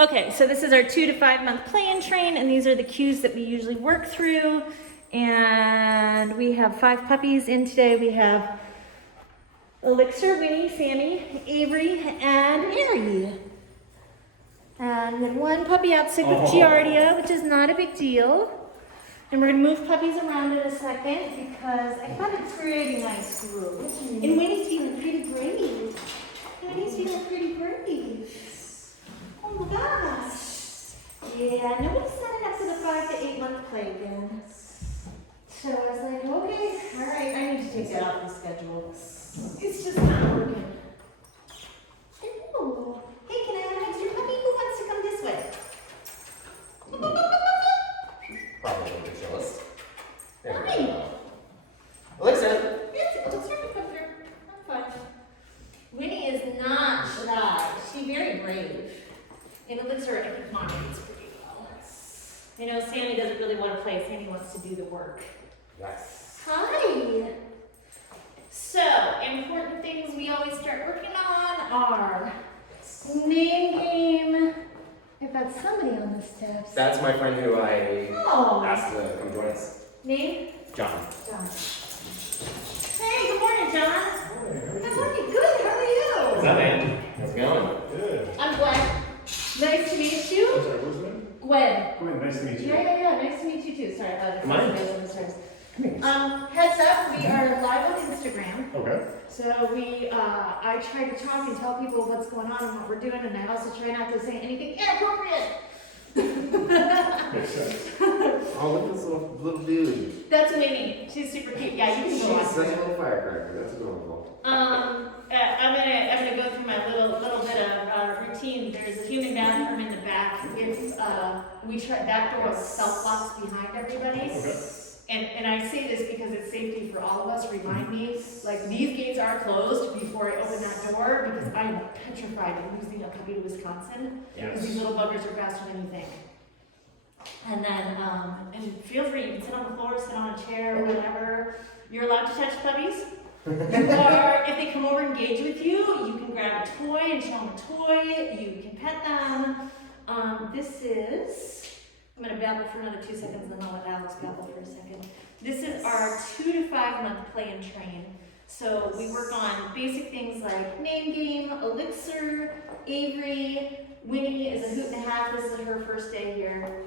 Okay, so this is our 2 to 5 month play and train, and these are the cues that we usually work through. And we have 5 puppies in today. We have Elixir, Winnie, Sammy, Avery, and Ari. And then 1 puppy out sick with Giardia, which is not a big deal. And we're gonna move puppies around in a second because I thought it's creating nice group. And Winnie's feeling pretty brave. Winnie's feeling pretty brave. Oh my gosh. Yeah, nobody's signing up for the 5 to 8 month play again. So I was like, okay, all right, I need to take that off the schedule. It's just not working. Ooh. Hey, can I have an extra puppy? Who wants to come this way? Probably ridiculous. There we Hi. go. Elixir! Yes, Elixir can come through. I'm fine. Winnie is not shy. She's very brave. And Elixir, I think, moderates pretty well. You know, Sammy doesn't really want to play. Sammy wants to do the work. Yes. Hi. So, important things we always start working on are name game. I've got somebody on the steps. That's my friend who I Oh. asked to come join us. Name? John. John. Hey, good morning, John. Good morning. Good. How are you? What's up, man? How's it going? Good. I'm Gwen. Nice to meet you. I'm sorry, what was that? Gwen. Gwen, nice to meet you. Yeah. Nice to meet you too. Sorry, Come on. Heads up, we are live on Instagram. Okay. So I try to talk and tell people what's going on and what we're doing, and I also try not to say anything inappropriate. Makes sense. Oh, look at this little dude. That's Winnie. She's super cute. Yeah, you can She's go on. such a little firecracker. That's adorable. I'm gonna go through my little bit of routine. There's a human bathroom in the back. It's that door self-locks behind everybody. Okay. And I say this because it's safety for all of us. Remind me, like, these gates are closed before I open that door because I'm petrified of losing a puppy to Wisconsin. Because these little buggers are faster than you think. And then, and feel free, you can sit on the floor, sit on a chair, whatever. You're allowed to touch puppies. Or if they come over and engage with you, you can grab a toy and show them a toy. You can pet them. This is. I'm going to babble for another 2 seconds and then I'll let Alex babble for a second. This is our 2 to 5 month play and train. So we work on basic things like name game, Elixir, Avery, Winnie is a hoot and a half. This is her first day here.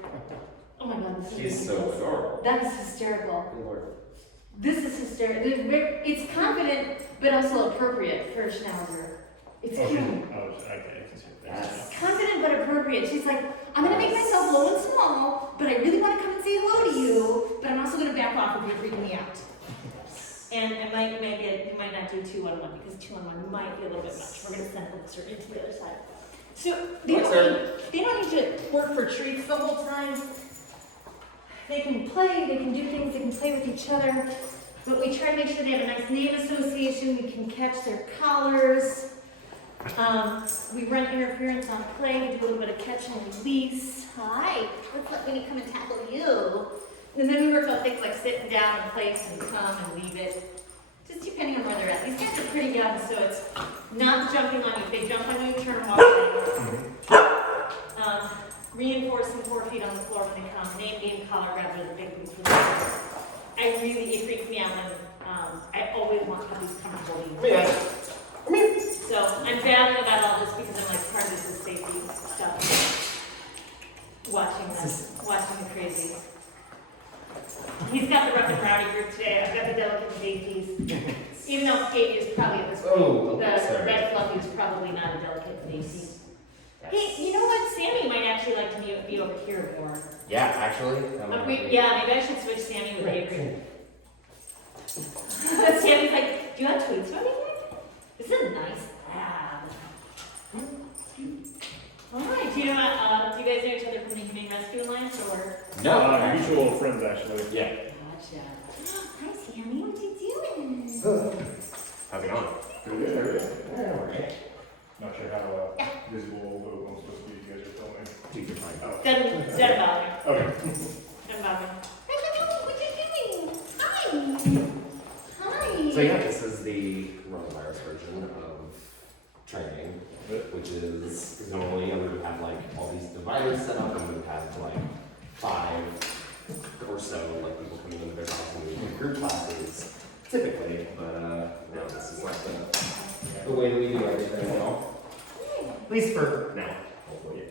Oh my god, this is She's so ridiculous. adorable. That is hysterical. Good Lord. This is hysterical. It's confident but also appropriate for a schnauzer. It's cute. I can see it. Yes. Confident but appropriate. She's like, I'm gonna make myself low and small, but I really want to come and say hello to you, but I'm also gonna back off if you're freaking me out. And you might not do 2-on-1 because 2-on-1 might be a little bit much. We're gonna send Elixir into the other side. So they don't need to work for treats the whole time. They can play, they can do things, they can play with each other, but we try to make sure they have a nice name association. We can catch their collars. We run interference on play, we do a little bit of catch and release. Hi, let's let Winnie come and tackle you. And then we work on things like sitting down and place and come and leave it. Just depending on where they're at. These guys are pretty young, so it's not jumping on you. If they jump on you, turn them off. Reinforcing 4 feet on the floor when they come. Name game collar grabs are the big things for them. It freaks me out when I always want puppies comfortable. So I'm babbling about all this because I'm like, part of this is safety stuff. Watching the crazies. He's got the rough and rowdy group today. I've got the delicate babies. Even though Katie is probably at this point, the red fluffy is probably not a delicate baby. Hey, you know what? Sammy might actually like to be over here more. Yeah, actually. Maybe I should switch Sammy with Avery. Sammy's like, do you have tweets or anything? This is a nice lab. Alright, do you guys know each other from the Humane Rescue Alliance or? No. Mutual friends, actually. Yeah. Gotcha. Hi Sammy, what you doing? How's it going? Good. Alright. Not sure how visible the one's supposed to be. You guys are filming. Dude, you're fine. Oh. Doesn't bother. Okay. Doesn't bother. Hi Sammy, what you doing? Hi. Hi. So yeah, this is the coronavirus version of training. which is normally we would have like all these dividers set up, and we would have like 5 or so like people coming into their class and we do group classes typically, but no, this is like the way that we do everything now. At least for now, hopefully.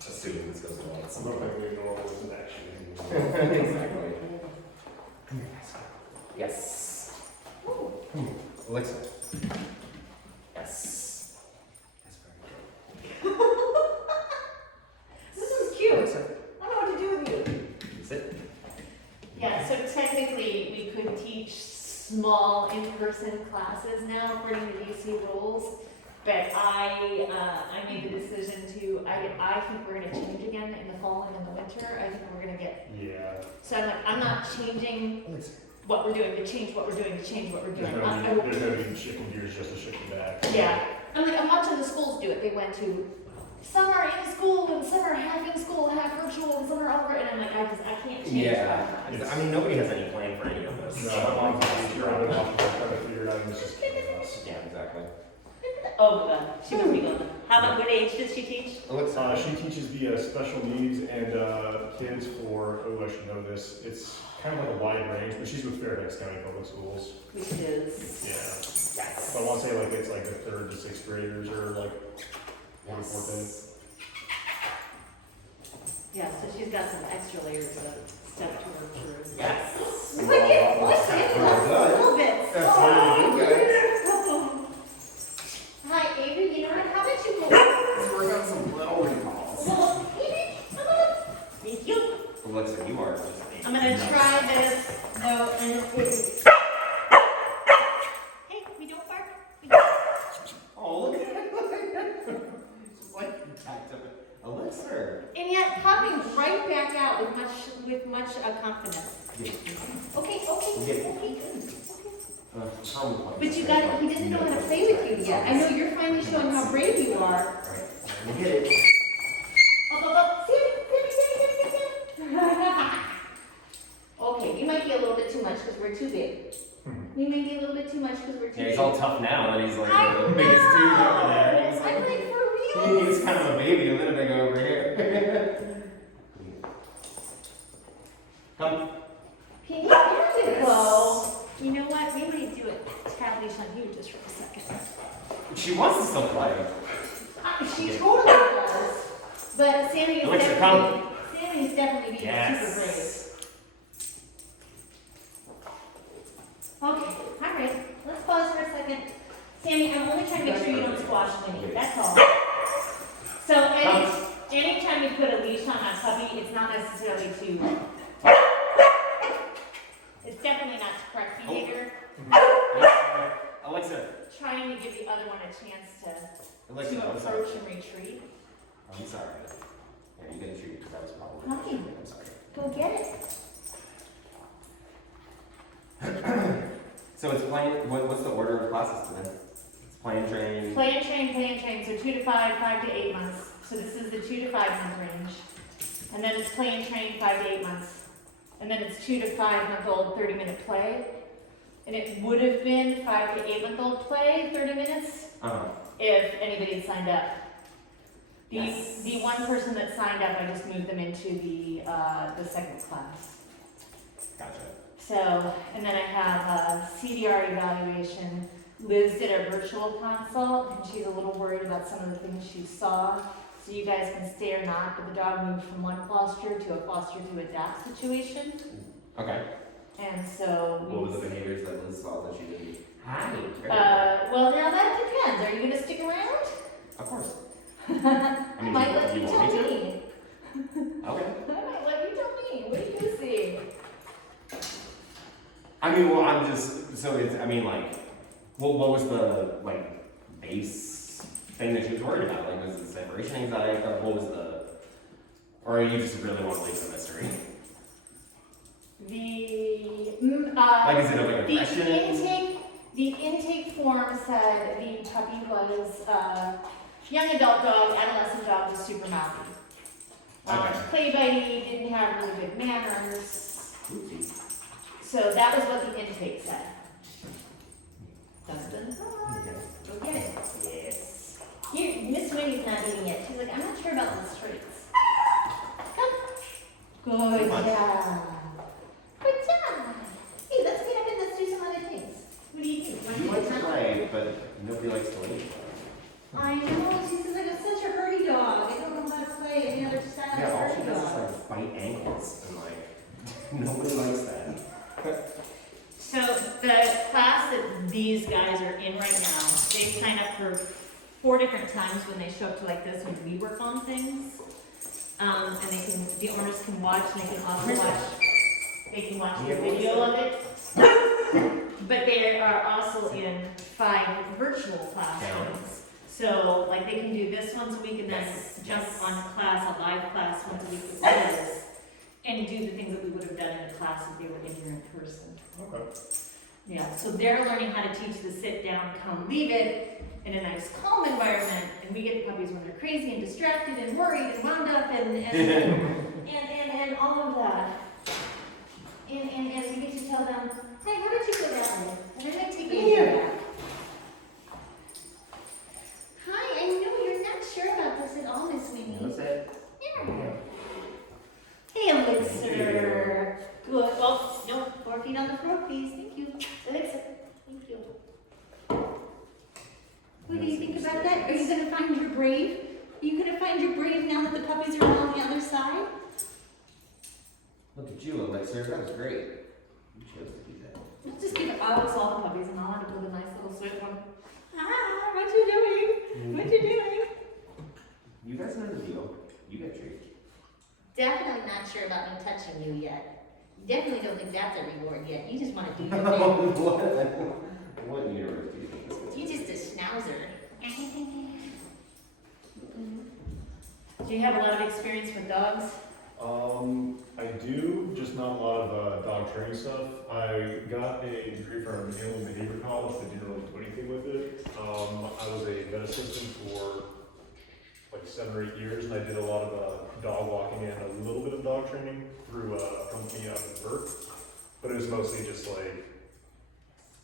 Assuming this goes well at some I'm not point. going to ignore what's in action. Exactly. Yes. Alexa. Yes. That's very This is cute. good. I don't know what to do with you. Is it? Yeah, so technically, we could teach small in-person classes now according to DC rules, but I made the decision to, I think we're gonna change again in the fall and in the winter. I think we're gonna get, Yeah. so I'm like, I'm not changing Alexa. what we're doing to change what we're doing to change what we're There's doing. no need shifting gears just to shift it back. Yeah, I'm like, I'm watching the schools do it. They went to, some are in school and some are half in school, half virtual, and some are over, and I'm like, I can't change that. Yeah. I mean, nobody has any plan for any of this. No, I'm trying to figure it out and it's just killing us. Yeah, exactly. Oh, God, she must be going. How about, what age does she teach? Alexa. She teaches the special needs and kids for, oh, I should know this. It's kind of like a wide range, but she's with Fairfax County Public Schools. Which is. Yeah. Yes. So I want to say like it's like the 3rd to 6th graders or like 1 to 4th. Yeah, so she's got some extra layers of stuff to work through. Yes. Look at, what's in a little bit. That's what you guys. Hi, Avery, you know what, how about you go? Let's work on some little recalls. Well, thank you. Alexa, you are. I'm gonna try this. No, I know. Hey, we don't bark. We don't. Oh, look at it. It's just like you tacked up it. Alexa. And yet popping right back out with much confidence. Yeah. Okay, good. But you got it. He doesn't know how to play with you yet. I know you're finally showing how brave you are. Alright, we'll get it. Okay, you might be a little bit too much because we're too big. You may be a little bit too much because we're too Yeah, big. he's all tough now, and he's like I the biggest dude over know. there. He's I'm like, like, for real. he was kind of a baby a minute ago over here. Come. Can you hear it though? You know what? We might do it tabby on you just for a second. She wants to still play. She totally does. But Sammy is Alexa, definitely, Sammy is definitely being super Yes. brave. Okay, alright. Let's pause for a second. Sammy, I'm only trying to make sure you don't squash Winnie. That's all. So anytime you put a leash on a puppy, it's not necessarily to. It's definitely not to correct behavior. Alexa. Trying to give the other one a chance to Alexa, I'm sorry. approach and retreat. I'm sorry. Yeah, you can treat because that was probably. Puppy. I'm sorry. Go get it. So it's playing. What's the order of classes today? It's playing train. Play and train. So 2 to 5, 5 to 8 months. So this is the 2 to 5 month range. And then it's play and train 5 to 8 months. And then it's 2 to 5 month old 30-minute play. And it would have been 5 to 8 month old play 30 minutes if anybody had signed up. The one person that signed up, I just moved them into the second class. Gotcha. So, and then I have a CDR evaluation. Liz did a virtual consult, and she's a little worried about some of the things she saw. So you guys can stay or not, but the dog moved from one foster to a foster to adapt situation. Okay. And so What was the behaviors that Liz saw that she didn't? Hi. well, now that depends. Are you gonna stick around? Of course. I mean, might you let you want tell me to? me. Okay. I might let you tell me. What do you see? I mean, well, I'm just so it's. I mean, like, well, what was the like base thing that she was worried about? Like, was it separation anxiety? Or what was the? Or you just really want to leave the mystery? Like, is it like aggression? The intake form said the puppy was young adult dog, adolescent dog, just super mouthy. Okay. Play bitey, didn't have really good manners. Oopsie. So that was what the intake said. Dustin, go get it. Yes. Here, Miss Winnie's not eating yet. She's like, I'm not sure about those treats. Come. Good job. Good job. Hey, let's get up and let's do some other things. What do you think? Want You to like get to some? play, but nobody likes to leave. I know. She says like I'm such a herdy dog. I don't know how to play any other style Yeah, all of she herdy does is dog. like bite ankles and like, nobody likes that. So the class that these guys are in right now, they sign up for 4 different times when they show up to like this when we work on things. And they can, the owners can watch and they can also watch, they can watch the video of it. But they are also in 5 virtual classrooms. So like they can do this once a week and then jump on class, a live class once a week with this. And do the things that we would have done in a class if they were in here in person. Okay. Yeah, so they're learning how to teach the sit down, come, leave it in a nice calm environment, and we get the puppies when they're crazy and distracted and worried and wound up and all of that. And we get to tell them, hey, how did you go that way? And then they take you back. Hi, I know you're not sure about this at all, Miss Winnie. That's it. Yeah. Hey, Elixir. Good. Oh, no, 4 feet on the floor, please. Thank you. Elixir. Thank you. What do you think about that? Are you going to find your brave? Are you going to find your brave now that the puppies are on the other side? Look at you, Elixir. That was great. You chose to do that. Let's just give Alex all the puppies and I'll have to build a nice little sweet one. Ah, what you doing? What you doing? You guys know the deal. You get treated. Definitely not sure about me touching you yet. Definitely don't think that's a reward yet. You just want to do your thing. What universe do you think this is? You're just a schnauzer. Do you have a lot of experience with dogs? I do, just not a lot of dog training stuff. I got a degree from Animal Behavior College, but didn't really do anything with it. I was a vet assistant for like 7 or 8 years, and I did a lot of dog walking and a little bit of dog training through a company out in Burke. But it was mostly just like,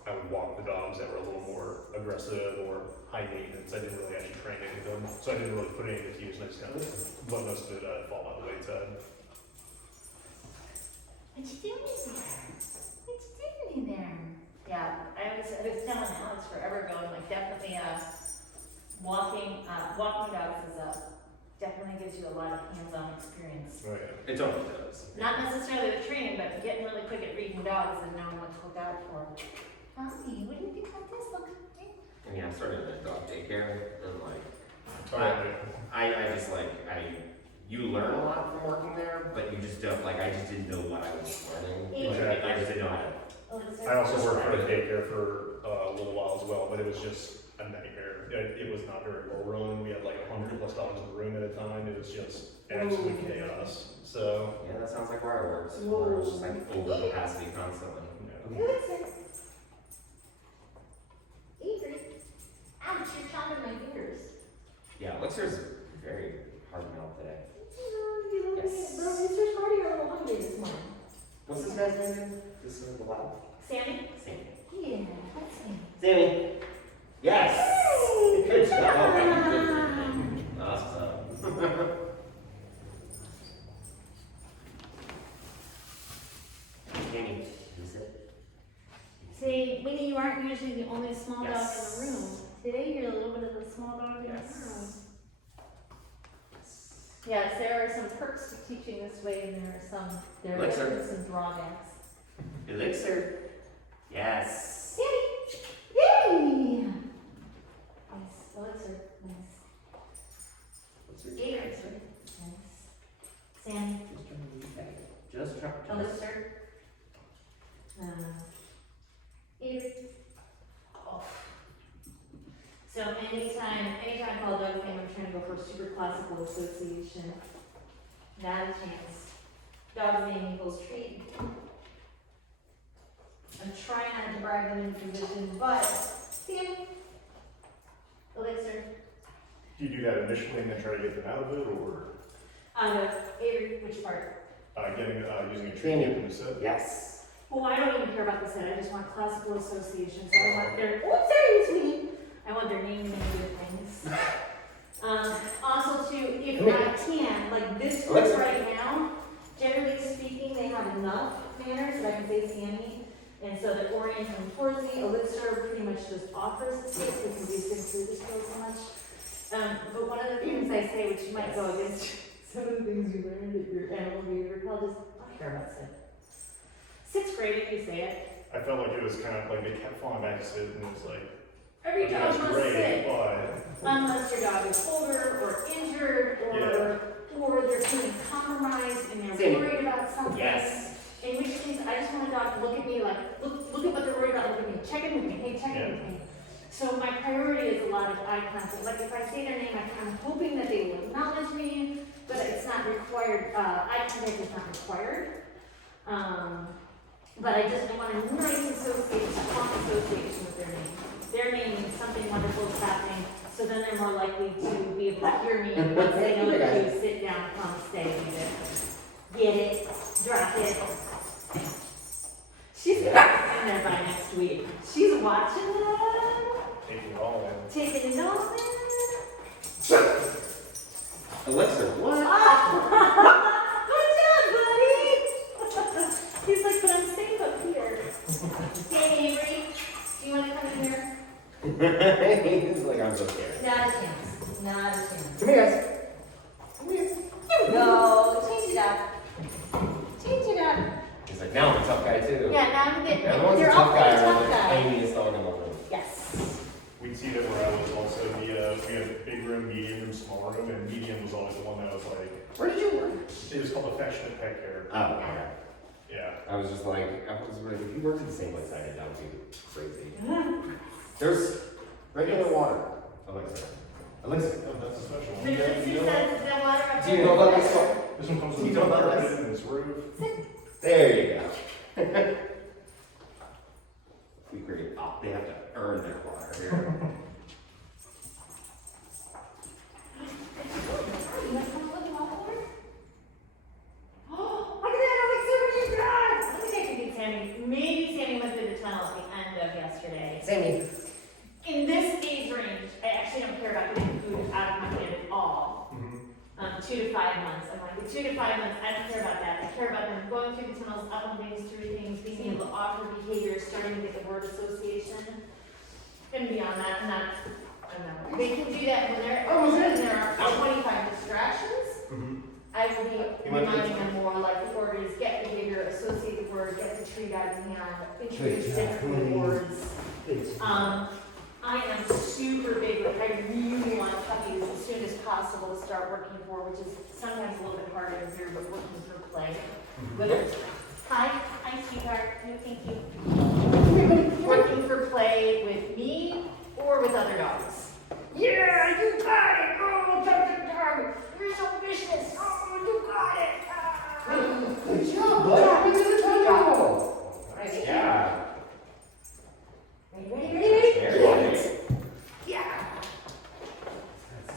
I would walk the dogs that were a little more aggressive or high maintenance. I didn't really actually train any of them, so I didn't really put any of it to use, and I just kind of let most of it fall by the wayside. What you doing there? What you doing there? Yeah, I was telling Alex forever ago, like definitely walking dogs is definitely gives you a lot of hands-on experience. Oh yeah. It totally does. Not necessarily with training, but getting really quick at reading dogs and knowing what to look out for. Mommy, what do you think about this? Look. And yeah, I started at dog daycare, and like, Oh, yeah. I just like, you learn a lot from working there, but you just don't, like, I just didn't know what I was learning. Exactly. I just didn't know how to. I also worked for a daycare for a little while as well, but it was just a nightmare. It was not very well run. We had like 100+ dogs in the room at a time. It was just absolute chaos. So, Yeah, that sounds like where I worked, where it was just like over capacity constantly. you know. Avery. Ouch, you're chopping my fingers. Yeah, Elixir's very hard milk today. Yes. Bro, Mr. Shorty are a little hungry this morning. What's this guy's name? This is the lab. Sammy? Sammy. Yeah, that's Sammy. Sammy. Yes. Yay! Good job. Awesome. Sammy, is it? See, Winnie, you aren't usually the only small Yes. dog in the room. Today you're a little bit of the small dog in the room. Yes. Yes, there are some perks to teaching this way, and there Elixir. are some drawbacks. Elixir. Yes. Sammy! Yay! Yes, Elixir. Nice. Elixir. Elixir. Nice. Sammy. Just trying to Elixir. Avery. Oh. So anytime Paul Doug came, I'm trying to go for a super classical association. Not a chance. Dog's name equals treat. I'm trying not to bribe them into position, but Sammy. Elixir. Do you do that initially and then try to get them out of it, or Avery, which part? using a treat to get them to sit? Yes. Well, I don't even care about the set. I just want classical association. So I want their, oh, sorry, sweetie. I want their name and good things. Also too, if Come here. I can, like this group Alexa. right now, generally speaking, they have enough manners that I can say Sammy, and so they're orienting towards me. Elixir pretty much just offers it because we've been through this girl so much. But one of the things I say, which might go against some of the things you learned at your animal behavior college, is don't care about sit. Sit's great if you say it. I felt like it was kind of like they kept falling back to sit, and it was like, Every okay, dog that's must great, sit. but Unless your dog is older or injured or they're feeling compromised and they're Sammy. worried about something. Yes. In which case, I just want a dog to look at me like, look at what they're worried about, look at me, check in with me, hey, check in with me. So my priority is a lot of eye contact. Like if I say their name, I'm hoping that they will acknowledge me, but it's not required, eye contact is not required. But I want a nice association, strong association with their name. Their name means something wonderful is happening, so then they're more likely to be able to hear me. And once they know that you sit down, come, stay, get it, drop it. She's gonna be in there by next week. She's watching them, taking it all in. taking it all in. Alexa, what? Good job, buddy! He's like, but I'm safe up here. Hey, Avery, do you want to come in here? He's like, I'm so scared. Not a chance. Not a chance. Come here, guys. Come here. Here we go. Change it up. Change it up. He's like, now I'm a tough guy too. Yeah, now I'm getting. Everyone's a They're all tough guy. pretty tough I'm the guys. tiniest dog in the world. Yes. We'd see that where I was also, we had big room, medium room, small room, and medium was always the one that was like, Where did you work? it was called affectionate pet care. Oh, okay. Yeah. I was just like, if you worked at the same place I did, that would be crazy. There's regular water. Alexa. Alexa. Oh, that's a special one. Did you see that water up Do you there? know about this one? This one comes Do with you know a about carpet this? and this roof. There you go. We create, they have to earn their water here. You guys wanna look at my water? Oh, look at that, Alexa, what you got? I think I could get Sammy. Maybe Sammy went through the tunnel at the end of yesterday. Sammy. In this age range, I actually don't care about getting food out of my hand at all. 2 to 5 months. I'm like, 2 to 5 months, I don't care about that. I care about them going through the tunnels, up on things, through things, being able to offer behavior, starting to get the word association. And beyond that, not, I don't know. They can do that when there are 25 distractions. I will be reminding them more like the word is get behavior, associate the word, get the treat out of the hand, introduce different words. I am super big, like I really want puppies as soon as possible to start working for, which is sometimes a little bit harder to hear, but working through play. Whether it's, hi, sweetheart, no thank you. Working for play with me or with other dogs. Yeah, you got it, oh, dog. You're so vicious, oh, you got it. Ah. Good job, bud. You did a good job. Nice job. Ready? Yeah.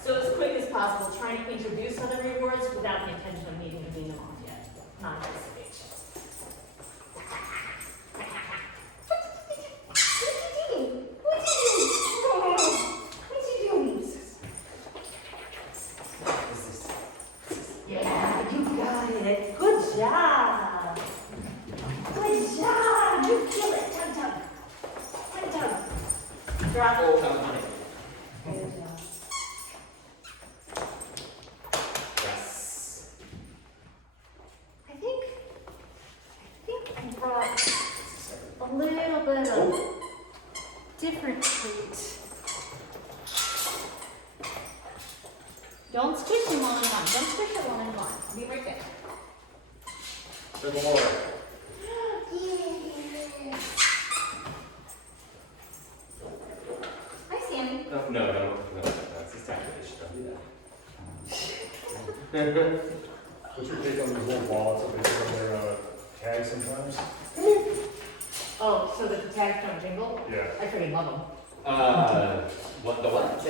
So as quick as possible, trying to introduce other rewards without the intention of needing to wean them off yet. Not at this stage. Yeah, you got it. Good job. Good job. You kill it. Tug, tug. Tug, tug. Drop it. Oh, that was funny. Good job. Yes. I think I brought a little bit of different treat. Don't squish them all in one. Don't squish it all in one. I'll be right back. Good lord. Hi, Sammy. No, that's his tactic. Don't do that. What's your take on these little wallets that they put on their tags sometimes? Oh, so that the tags don't jingle? Yeah. I freaking love them. What, the what?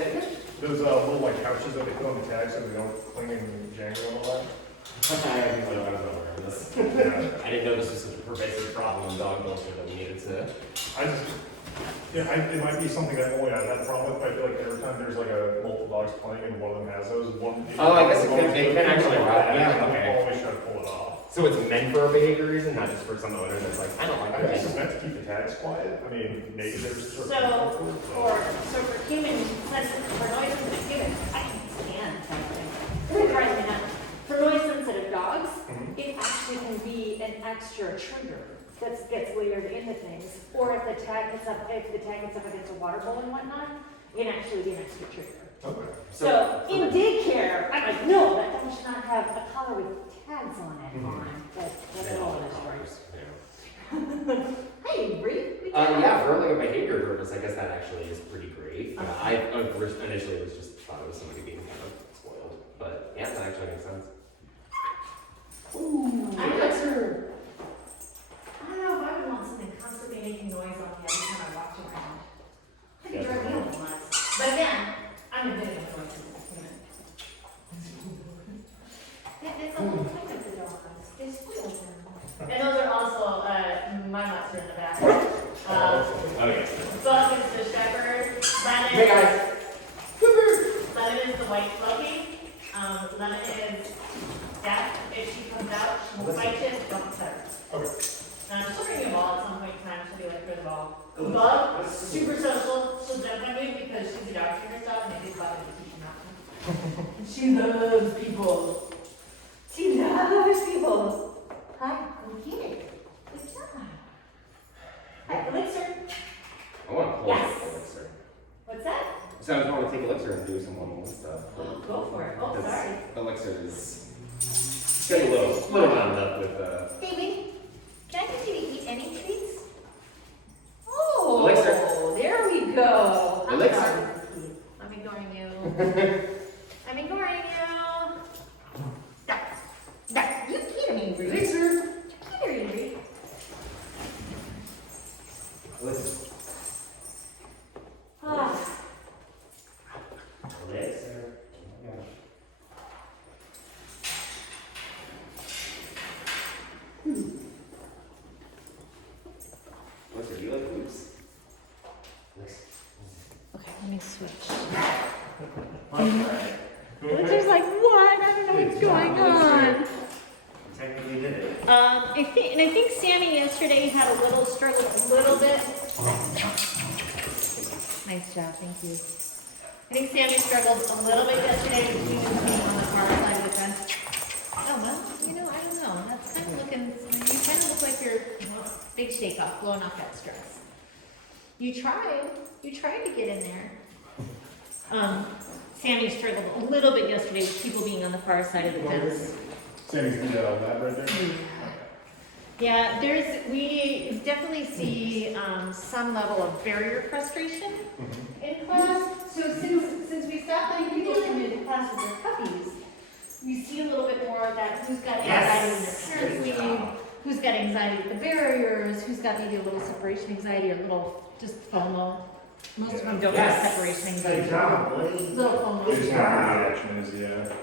Those little like pouches that they put on the tags so they don't cling and jangle and all that. I was not aware of this. Yeah, I didn't know this was such a pervasive problem in dog culture that we needed to. it might be something that only I have a problem with, but I feel like every time there's like a multiple dogs playing and one of them has those, one. Oh, I guess it can actually route, yeah, I okay. always try to pull it off. So it's meant for a behavior reason, not just for some owner that's like, I don't like I that. guess it's meant to keep the tags quiet. I mean, maybe there's certain. For humans, for noise sensitive humans, I can stand something. It drives me nuts. For noise sensitive dogs, Mhm. it actually can be an extra trigger that gets layered into things. Or if the tag gets up against a water bowl and whatnot, it can actually be an extra trigger. Okay. So in daycare, I'm like, no, that dog should not have a collar with tags on it. Mhm. That's all it is, right? Yeah. Hey, Bree. Yeah, for like a behavior purpose, I guess that actually is pretty great. I initially was just thought it was somebody being kind of spoiled, but yeah, that actually makes sense. Ooh, I don't Elixir. know if I would want something constantly making noise on me every time I walked around. I could Yeah. drive me a little nuts. But again, I'm a bit of a noise human. It's a whole thing with the dogs. They spoil them. And those are also, my mutts are in the back. Okay. Buck is the shepherd. Hey guys. Lemon is the white fluffy. Lemon is deaf. If she comes out, she will fight you. Don't touch her. Okay. She'll bring you a ball at some point in time. She'll be like, here's a ball. Bug, super social. She'll jump on you because she's a doctor herself and they do bug to teach you not to. She loves people. She loves people. Hi, I'm here. Good job. Hi, Elixir. I want to pull Yes. Elixir. What's that? So I was going to take Elixir and do some one-on-one stuff. Go for it. Oh, Because sorry. Elixir is getting a little wound up with Baby, can I get you to eat any treats? Oh, Elixir. there we go. I'm Elixir. sorry, Keith. I'm ignoring you. I'm ignoring you. That, you kidding me, Bree? Elixir. You kidding me, Bree? Elixir. Ah, Elixir. Oh my gosh. Elixir, do you like boots? Elixir. okay, let me switch. Alright. Elixir's like, what? I don't know what's going on. Technically did it. I think Sammy yesterday had a little struggle, a little bit. Nice job, thank you. I think Sammy struggled a little bit yesterday with being on the far side of the fence. Oh, well, I don't know. That's kind of looking, you kind of look like you're, big shake off, blowing off that stress. You tried to get in there. Sammy struggled a little bit yesterday with people being on the far side of the fence. Sammy's the lab right there? Yeah, we definitely see some level of barrier frustration in class. So since we stopped letting people come into class with their puppies, we see a little bit more of that who's got anxiety when their parents leave, who's got anxiety with the barriers, who's got maybe a little separation anxiety or a little just FOMO. Most of them don't have separation anxiety. Good job, buddy. Little FOMO. It's not the reaction is, yeah.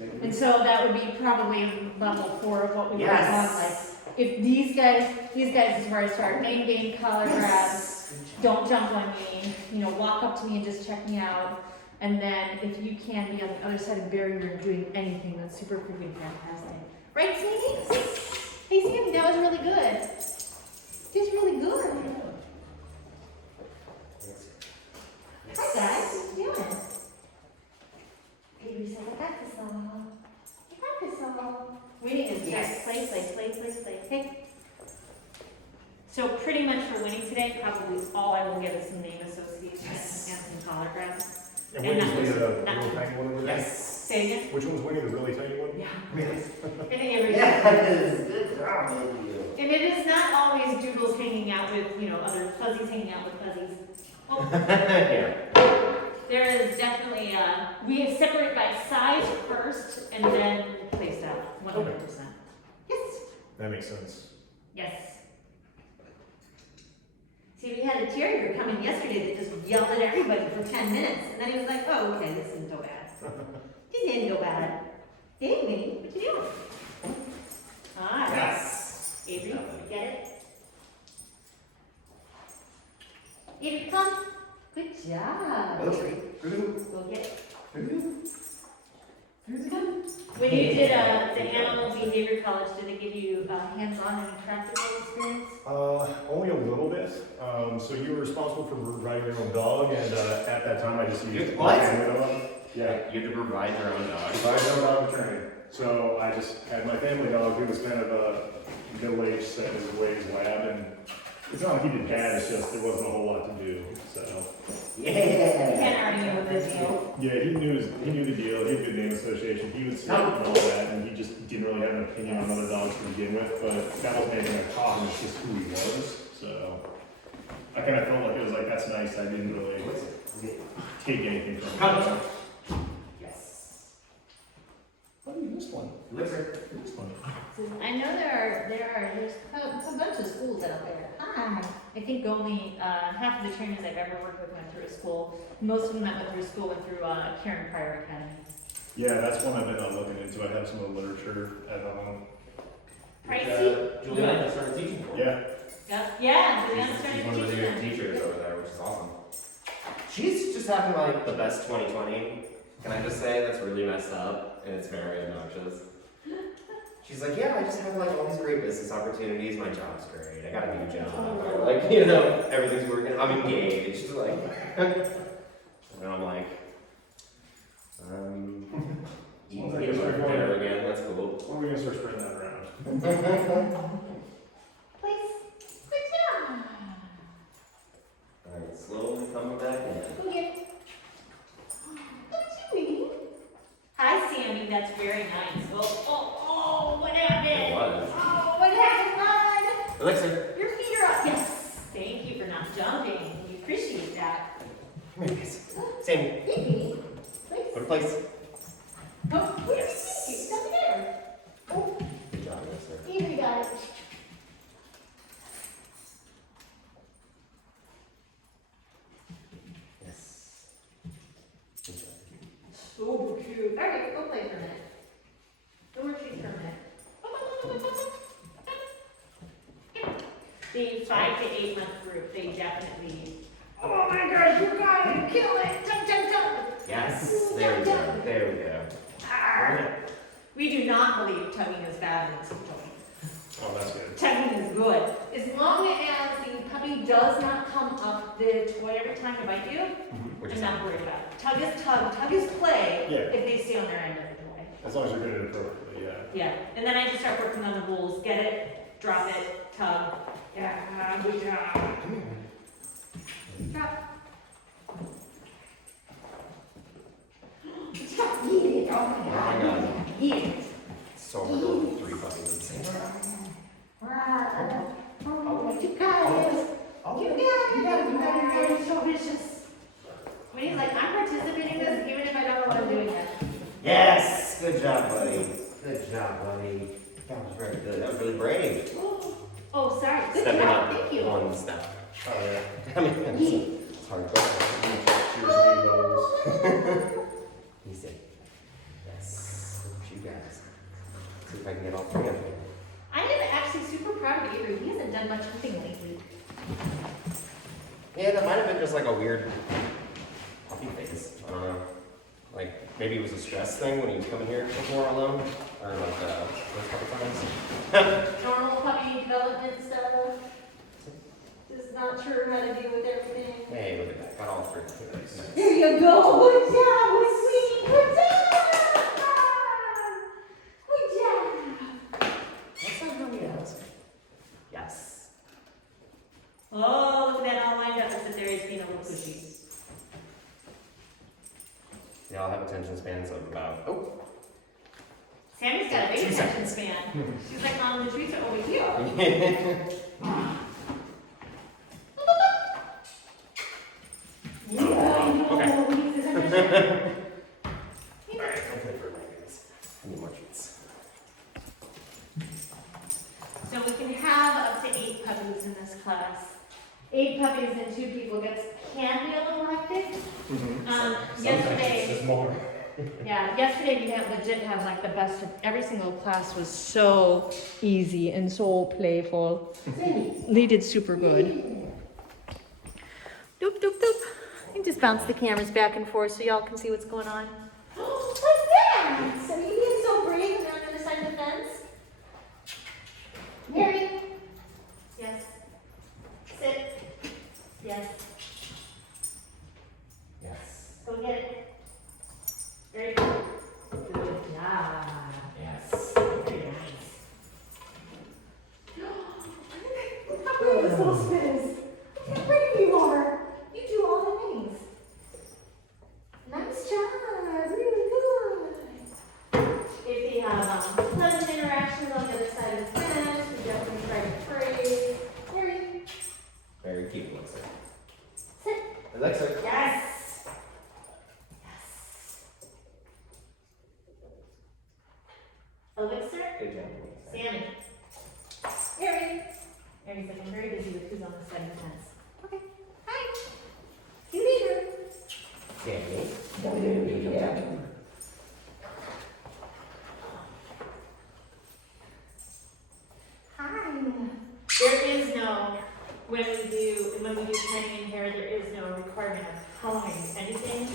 Yeah. And so that would be probably level 4 of what we would Yes. want, like, if these guys is where I start, main game, collar grabs, don't jump on me, walk up to me and just check me out. And then if you can be on the other side of the barrier and doing anything, that's super freaking fantastic. Right, Sammy? Hey, Sammy, that was really good. That was really good. Hi, guys. What are you doing? Baby said, I got this all. I got this all. Winning is just play. Hey. So pretty much for winning today, probably all I will get is some name association and some collar grabs. And And Winnie's that winning the was- that little one. tiny one over there? Yes. Say again? Which one's winning, the really tiny one? Yeah. Yes. I think every Yes, good job, baby. And it is not always Doodles hanging out with, other fuzzies hanging out with fuzzies. Well, Yeah. there is definitely, we separate by size first and then play style, 100%. Yes. That makes sense. Yes. See, we had a terrier come in yesterday that just yelled at everybody for 10 minutes, and then he was like, oh, okay, this didn't go bad. This didn't go bad. Amy, When you did the animal behavior college, did they give you hands-on and practical experience? Only a little bit. So you were responsible for riding your own dog, and at that time I just used What? my family dog. Yeah, You had to provide your own dog. I had no dog training. So I just had my family dog, who was kind of a middle-aged, set in his ways lab, and it's not like he didn't bad, it's just there wasn't a whole lot to do. So You Yeah. can't argue with the deal. yeah, he knew the deal. He had good name association. He would sleep and all that, and he just didn't really have an opinion on other dogs to begin with. But that wasn't anything I taught him. It's just who he was. So I kind of felt like it was like that's nice. I didn't really take anything from him. Yes. Oh, you missed one. Liver. You missed one. I know there's a bunch of schools out there. I think only half of the trainers I've ever worked with went through a school. Most of them that went through a school went through Karen Pryor Academy. Yeah, that's one I've been looking into. I have some of the literature at home. Pricey? Juliana just started teaching for me. Yeah. Yeah, Juliana She's started one of the teaching new them. teachers over there, which is awesome. She's just having like the best 2020. Can I just say that's really messed up and it's very obnoxious. She's like, yeah, I just have like all these great business opportunities. My job's great. I got a new job. Like, you know, everything's working. I'm engaged. Like, and I'm like, eating peanut butter for dinner again. That's cool. When are we gonna start spreading that around? Please. Good job. Alright, slowly coming back in. Okay. What you mean? Hi, Sammy. That's very nice. Oh, what happened? It was. Oh, what happened, bud? Alexa, Your feet are up. Yes. Thank you for not jumping. We appreciate that. come here, guys. Sammy, Please. put a place. Oh, please. Yes. Come here. Oh, Good job, Alexa. here we got it. Yes. Good job. So cute. All right, go play for a minute. Go retreat for a minute. The 5 to 8 month group, they definitely. Oh my gosh, you got it! Kill it! Jump, jump, jump! Yes, there we go. There we go. Arr. We do not believe tugging is bad in this toy. Oh, that's good. Tugging is good. As long as the puppy does not come up the toy every time to bite you, Which I'm is not worried about it. Tug is tug, tug is play, Yeah. if they stay on their end of the toy. As long as you're doing it appropriately, yeah. Yeah, and then I just start working on the rules. Get it, drop it, tug. Yeah, good job. Drop. Stop eating it. Oh Oh my god. Eat it. It's so hard to hold 3 puppies at the same time. Oh, you got it. You got it. You're so vicious. When he's like, I'm participating in this even if I don't know what I'm doing yet. Yes! Good job, buddy. Good job, buddy. That was very good. That was really brave. Oh, sorry. Good Stepping job. up Thank you. one step. Oh, yeah. I mean, it's hard. Cheers, speed levels. Easy. Yes. Look at you guys. See if I can get all 3 of them. I am actually super proud of Avery. He hasn't done much hunting lately. Yeah, that might have been just like a weird puppy phase. I don't know. Like, maybe it was a stress thing when he was coming here before alone. Or like, first couple times. Normal puppy development stuff. Just not sure how to deal with everything. Hey, look at that. Got all 3. Nice. There you go. Good job, my sweetie. Good job. Good job. That's not how we ask. Yes. Oh, look at that all lined up as if there is being a little pushy. They all have attention spans of about, oh, Sammy's got a big 2 attention seconds. span. She's like, Mom, the treats are over here. Yeah, I know. Okay. He needs his attention. Alright, I'm good for my guys. I need more treats. So we can have up to 8 puppies in this class. 8 puppies and 2 people can be a little hectic. Yesterday, more. yesterday we had legit have like the best of every single class was so easy and so playful. They did super good. Doop doop doop. You just bounce the cameras back and forth so y'all can see what's going on. What's that? So you being so Elixir, Good job. Sammy. Aries. Aries like, I'm very busy with who's on the side of the fence. Okay. Hi. See you later. Sammy. Yeah. Hi. There is no, when we do training in here, there is no requirement of coloring anything.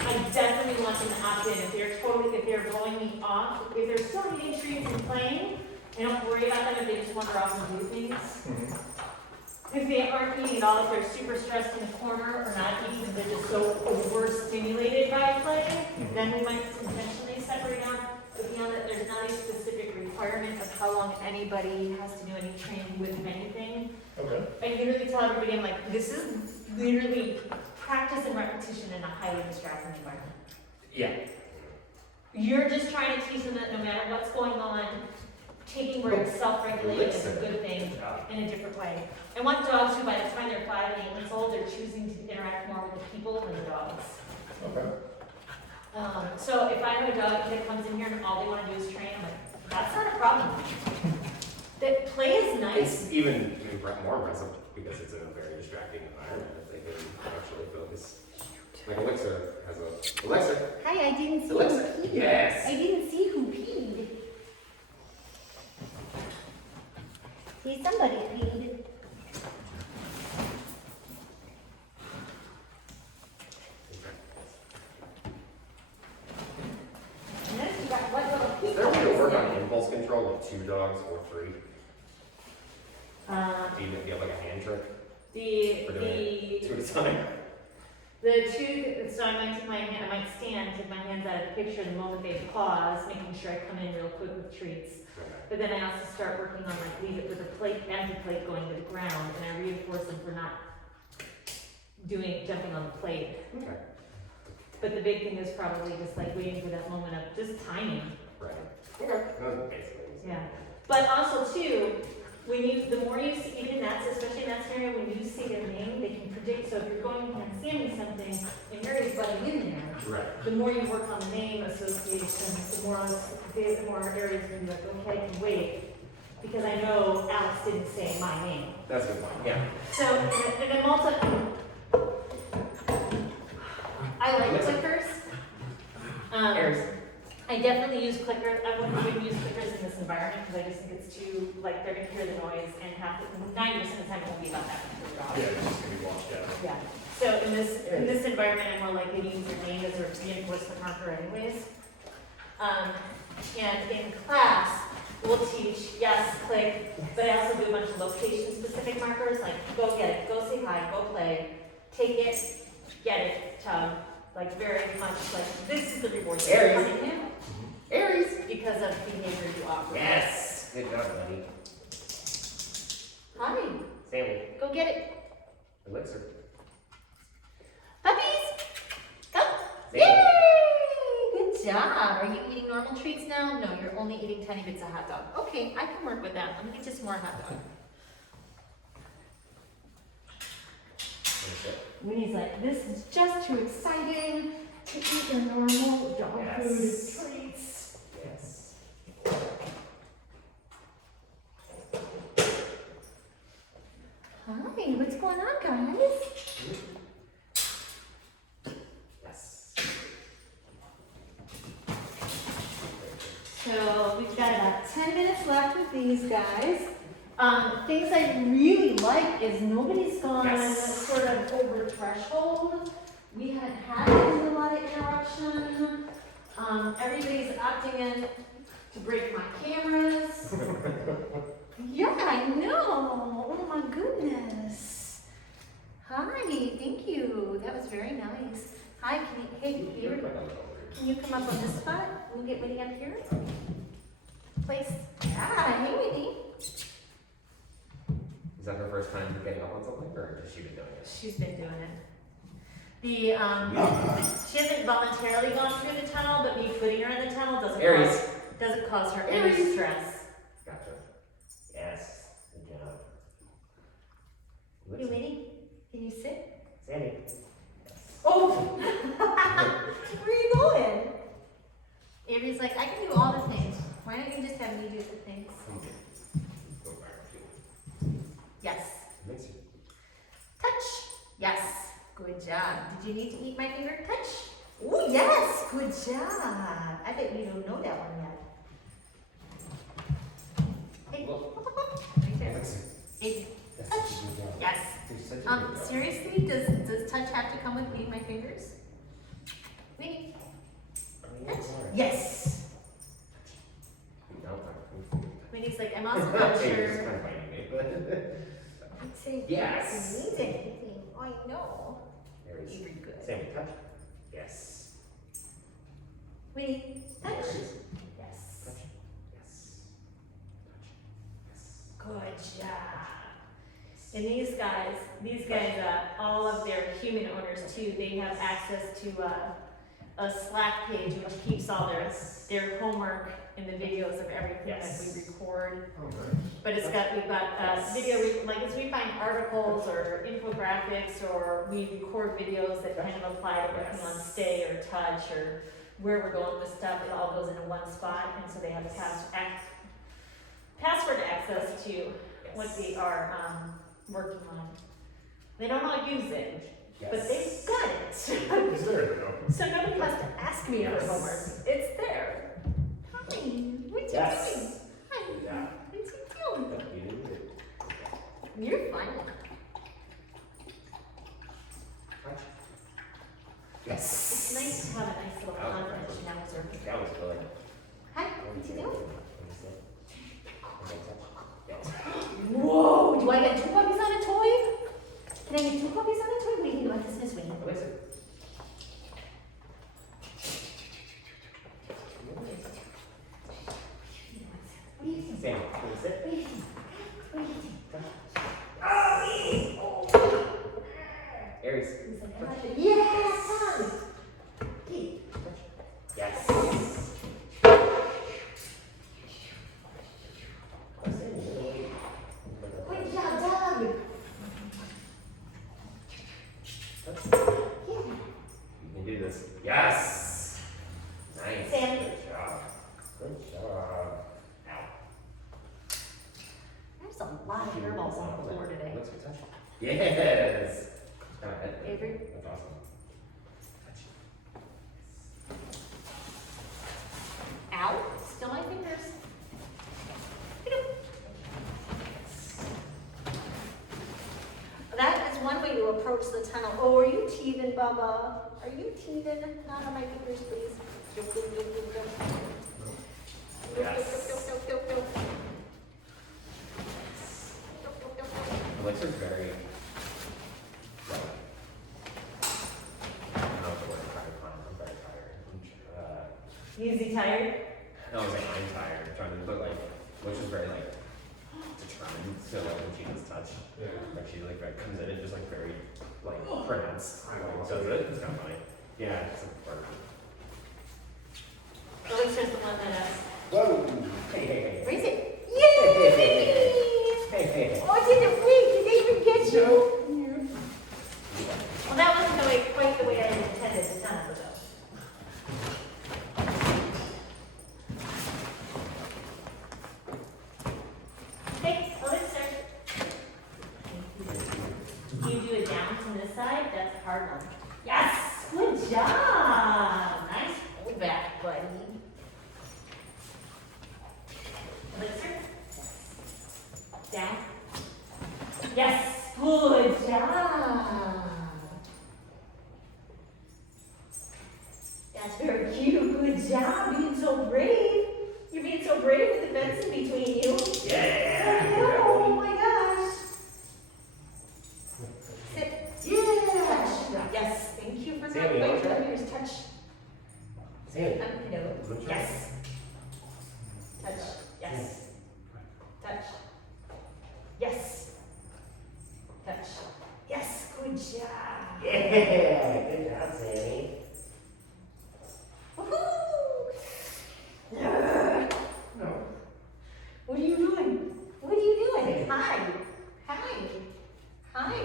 I definitely want them to opt in. If they're blowing me off, if they're still eating treats and playing, I don't worry about them if they just wander off and do things. If they aren't eating at all, if they're super stressed in a corner or not eating because they're just so overstimulated by play, then we might intentionally separate out. But beyond that, there's not a specific requirement of how long anybody has to do any training with anything. Okay. I literally tell everybody, I'm like, this is literally practice and repetition in a highly distracting environment. Yeah. You're just trying to teach them that no matter what's going on, taking breaks, self-regulating is a good thing in a different way. I want dogs who, by the time they're 5 and 8 months old, they're choosing to interact more with the people than the dogs. Okay. So if I have a dog that comes in here and all they want to do is train, I'm like, that's not a problem. That play is nice. It's even more impressive because it's in a very distracting environment if they can actually focus. Like Elixir has a Elixir. Hi, I didn't see Elixir. who peed. Yes. I didn't see who peed. See, somebody peed. And then you got what little Is there a way to work on impulse control with 2 dogs or 3? Do you have like a hand trick for doing it 2 at a time? So I might stand, take my hands out of the picture the moment they pause, making sure I come in real quick with treats. Okay. But then I also start working on like leave it with a plate, empty plate going to the ground, and I reinforce them for not jumping on the plate. Okay. But the big thing is probably just like waiting for that moment of just timing. Right. Okay. That's basically. Yeah. But also too, the more you see, even in that, especially in that scenario, when you say their name, they can predict. So if you're going and Sammy something, and Mary's butting in there, Right. the more you work on the name association, the more areas going to be like, okay, I can wait, because I know Alex didn't say my name. That's a good point. Yeah. So, and I'm also, I like clickers. I definitely use clickers. I wouldn't use clickers in this environment because I just think it's too, like, they're gonna hear the noise and 90% of the time it won't be about that for the dog. Yeah, it's just gonna be watched out. Yeah. So in this environment, I'm more likely to use their name as a reinforcement marker anyways. And in class, we'll teach, yes, click, but I also do a bunch of location-specific markers, like go get it, go say hi, go play, take it, get it, tug. Like very much like, this is the reward that you're Aries. coming in. Aries. Because of the behavior you offer. Yes. Good job, buddy. Hi, Sammy. go get it. Elixir. Puppies, go. Sammy. Yay! Good job. Are you eating normal treats now? No, you're only eating tiny bits of hot dog. Okay, I can work with that. Let me get you some more hot dog. Winnie's like, this is just too exciting to eat your normal dog food Yes. treats. Yes. Hi, what's going on, guys? Yes. So we've got about 10 minutes left with these guys. Things I really like is nobody's gone Yes. sort of over threshold. We haven't had a lot of interruption. Everybody's opting in to break my cameras. Yeah, I know. Oh my goodness. Hi, thank you. That was very nice. Hi, can you come up on this spot? We'll get Winnie up here. Place. Yeah, hey Winnie. Is that her first time getting up on something, or has she been doing it? She's been doing it. She hasn't voluntarily gone through the tunnel, but me putting her in the tunnel doesn't cause her any Aries. stress. Gotcha. Yes. Good job. Hey Winnie, can you sit? Sammy. Oh! Where are you going? Avery's like, I can do all the things. Why don't you just have me do the things? Okay. Go back to Yes. makes you. Touch. Yes. Good job. Did you need to eat my finger? Touch. Oh, yes. Good job. I bet you don't know that one yet. Hey. Well, Right there. Hey. Touch. Yes. Seriously, does touch have to come with eating my fingers? Maybe. Touch. Yes. Minnie's like, I'm also not sure. I'd say Yes. needs anything. I know. Aries. You're good. Sammy, touch. Yes. Winnie, touch. Aries. Yes. Touch. Yes. Touch. Yes. Good job. And these guys, all of their human owners too, they have access to a Slack page which keeps all their homework and the videos of everything that we Yes. record. Oh, nice. But we've got video, like as we find articles or infographics, or we record videos that kind of apply to working on stay or touch or where we're going with stuff, it all goes into one spot, and so they have password access to what they are working on. They don't know how to use it, but they've got it. It's there now. So nobody has to ask me for Yes. homework. It's there. Hi, what you doing? Yes. Hi, Yeah. what you doing? You didn't do it. You're fine. Touch. It's Yes. nice to have a nice little confidence now, sir. That was good. Hi, what you doing? Yes. Whoa, do I get 2 puppies on a toy? Can I get 2 puppies on a toy? What do you think about this, Miss Winnie? What is it? What do you think? Sammy, what is it? What do you think? What do you think? Aries. He's like, I got it. Yes! Okay. Yes. Good job, dog. Yeah. You can do this. Yes. Nice. Sam. Good job. Good job. Ow. There's a lot of hairballs on the floor today. What's your touch? Yes. Avery? That's awesome. Touch. Ow, still my fingers. That is one way to approach the tunnel. Oh, are you teething, Bubba? Are you teething? Not on my fingers, please. Yes. Alexa's very, like, I don't know if the word tired, I'm very tired. Easy tired? No, I was like, I'm tired, I'm trying to, but like, Alexa's very like, determined, so like when she does touch, like she like comes in and just like very, like, pronounced, like, does it, it's kind of funny. Yeah, it's like, part of it. Alexa's the one that Whoa! Hey, hey, hey. raise it. Yay! Hey, hey, hey. Oh, I didn't wait. Did they even get you? Well, that wasn't quite the way I intended the tunnel to go. Hey, Alexa. You do it down from this side? That's a hard one. Yes! Good job! Nice pull back, buddy. Alexa? Down. Yes! Good job! That's very cute. Good job being so brave. You're being so brave with the fence in between you. Yeah! Oh my gosh. Sit. Yeah. Yes. Thank you for not Sammy, waiting okay? for yours. Touch. Sammy. No. Good job. Yes. Touch. Yes. Touch. Yes. Touch. Yes. Good job. Yeah! Good job, Sammy. Woohoo! No. What are you doing? What are you doing? Hi. Hi. Hi.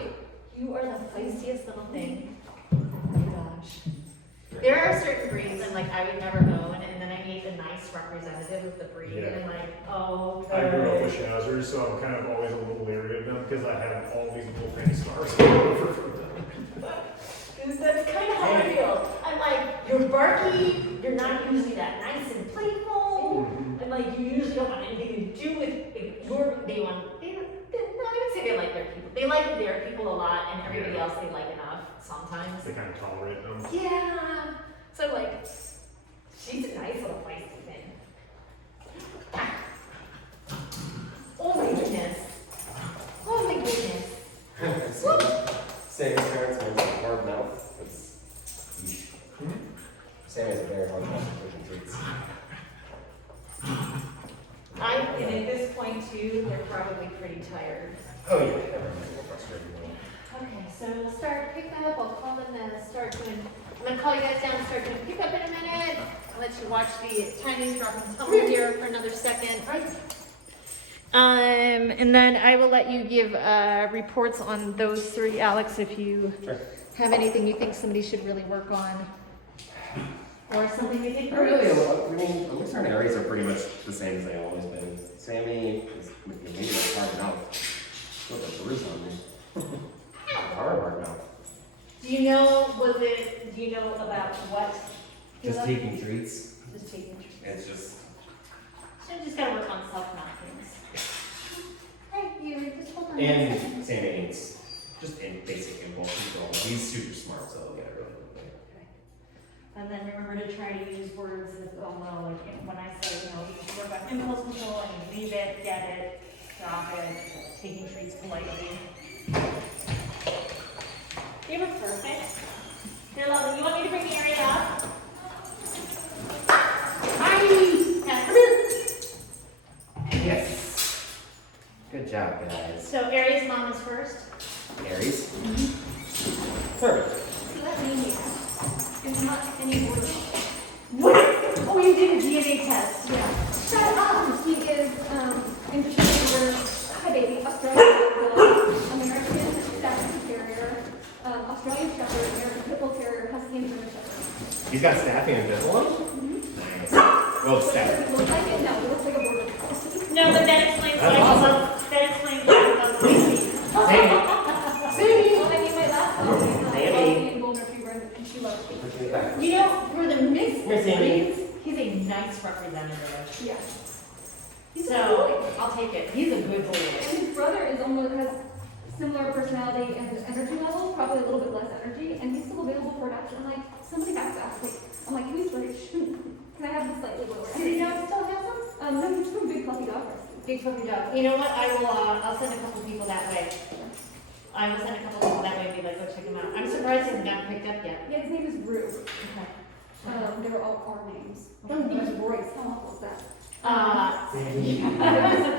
You are the feistiest little thing. Oh my gosh. There are certain breeds I'm like, I would never own, and then I meet a nice representative of the breed, with schnauzers, so I'm kind of always a little leery of them because I have all these little tiny scars all over from them. That's kind of how I feel. I'm like, you're barky, you're not usually that nice and playful, and like, you usually don't want anything to do with I would say they like their people. They like their people a lot, and everybody else they like enough sometimes. They kind of tolerate them. Yeah. So like, she's a nice little feisty thing. Oh my goodness. Oh my goodness. Sammy's parents have a hard mouth. It's yeesh. Sammy has a very hard mouth for pushing treats. And at this point too, they're probably pretty tired. Oh yeah, everyone's a little frustrated. Okay, so we'll start pickup. I'll call them start doing. I'm gonna call you guys down and start doing pickup in a minute. I'll let you watch the Chinese dropping tumble here for another second. And then I will let you give reports on those three, Alex, if you have anything you think somebody should really work on, or something you think. Not really. I mean, Elixir and Aries are pretty much the same as they've always been. Sammy is maybe a hard mouth. Look at the bruise on me. Hard mouth. Do you know about what? Just taking treats. Just taking treats. It's just. So you just gotta work on self-not things. Hey, you just hold on. And Sammy needs just in basic impulse control. He's super smart, so he'll get it really quickly. And then remember to try to use words that they'll know, like when I say, you should work on impulse control, and leave it, get it, stop it, taking treats politely. You were perfect. You're lovely. You want me to bring the area up? Hi! Yeah, come here. Yes. Good job, guys. So Aries mom is first. Aries. Perfect. So that means it's not any order. What? Oh, you did a DNA test. Yeah. Shut up! He is interested in hi baby, Australian American Staffordshire Terrier, Australian Shepherd, American Pit Bull Terrier, Husky and German Shepherd. He's got Staffy and Biffle. Nice. Well, Staffy. Does it look like it? No, it looks like a border collie. No, but that explains why That's awesome. That explains why he loves Lucy. Well, I mean, my last dog is Sandy. a golden retriever, and she loves me. Pushing it back. You know, for the mixed Here, Sandy. breeds, he's a nice representative. Yeah. He's a So boy. I'll take it. He's a good boy. And his brother is almost has similar personality and energy level, probably a little bit less energy, and he's still available for adoption. I'm like, somebody has to ask me. I'm like, he's British. Can I have the slightly lower City energy? dog still has him? No, he's just a big fluffy dog rescue. Big puppy dog. You know what? I will. I'll send a couple people that way. I will send a couple people that way. Be like, go check him out. I'm surprised he hasn't gotten picked up yet. Yeah, his name is Rue. Okay. They were all our names. Oh, His name is Royce. How awful is that? Uh,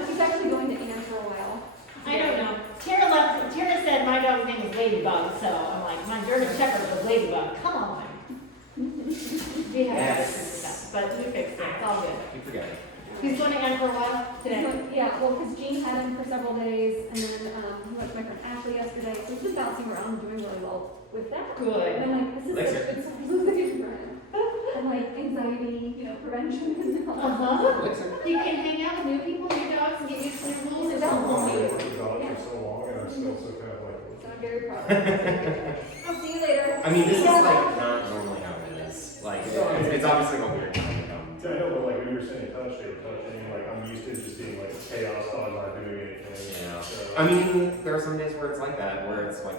He's actually going to Anne for a while. I don't know. Tara said my dog's name is Ladybug, so I'm like, my German Shepherd was Ladybug. Come on. We have Yes. but we fixed it. It's all good. Keep forgetting. He's going to end for a while today. Yeah, well, because Jean had him for several days, and then he went to my friend Ashley yesterday, so he's just bouncing around, doing really well with that. And Good. I'm like, this is Thanks, such a good for him. And like anxiety, prevention and all that. Uh-huh. Elixir. You can hang out with new people, new dogs, and get used to new rules. It's That's all I've good. worked with dogs for so long, and I'm still so kind of like. So I'm very proud. I'll see you later. I mean, this is like not normally how it is. Like, it's obviously a weird time to come. I know, but like when you were saying touch, they were touching. Like I'm used to just being like chaos, dogs not doing anything. Yeah. So, I mean, there are some days where it's like that, where it's like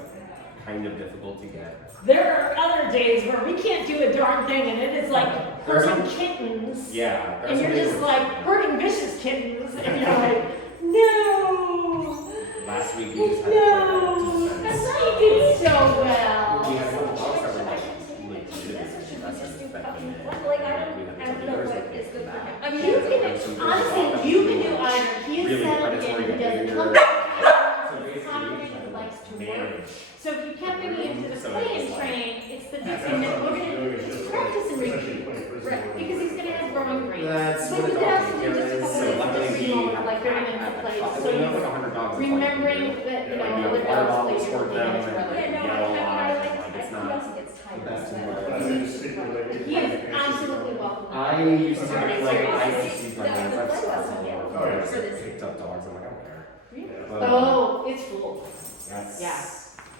kind of difficult to get. There are other days where we can't do a darn thing, and it is like There's hurting some- kittens. Yeah. there are And some you're days just where- like hurting vicious kittens, and you're like, no, Last week we just had no. That's why you did so well. We had one dogs that were like legit lessons that came in. Like, I We don't had know videos what that is came good for back. him. I mean, you can, honestly, you can do either. He is Really settled in, predatory he doesn't behavior. come So back. He's basically, confident, you he likes to work. manage. So if you kept him into the So play and it's like- train, it's the that's difference, what we're I'm doing, is gonna just practice and essentially repeat. playing frisbee Right, with because he's gonna have growing pains. That's But what you a could dog actually behavior just is. come So in luckily and we just have like 30 minutes of play, so we you- have like 100 dogs. that's all we can Remembering do. that, Yeah, all Like, the water dogs bottles, play squirt them, different and games. Yeah, no, yell a lot, I and, like, like, it's he not also gets tired. the best so- in the world. I think just secretly. He is absolutely welcome. I used to Sorry, like, I sorry. used to see my hands, I've scarred all over. Oh, yeah. for this. Picked up dogs. I'm like, I don't care. But, Oh, it's full. That's, Yeah. How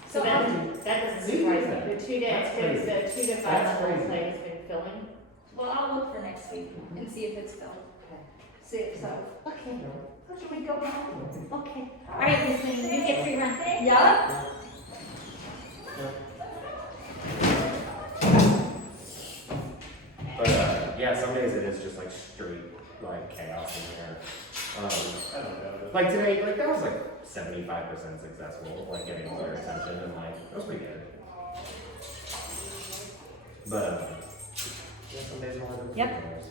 So do that doesn't you do surprise that? me. The 2 to, That's because crazy. the 2 to 5 That's level crazy. play has been filling. Well, I'll look for next week and see if it's filled. See if so. Okay. Should we go home? Okay. All right, Kristen, you get free run. Yeah? but yeah, some days it is just like straight like chaos in here. I don't know. Like today, like that was like 75% successful, like getting all their attention, and like that was pretty good. But yeah, some days are more than Yep. others.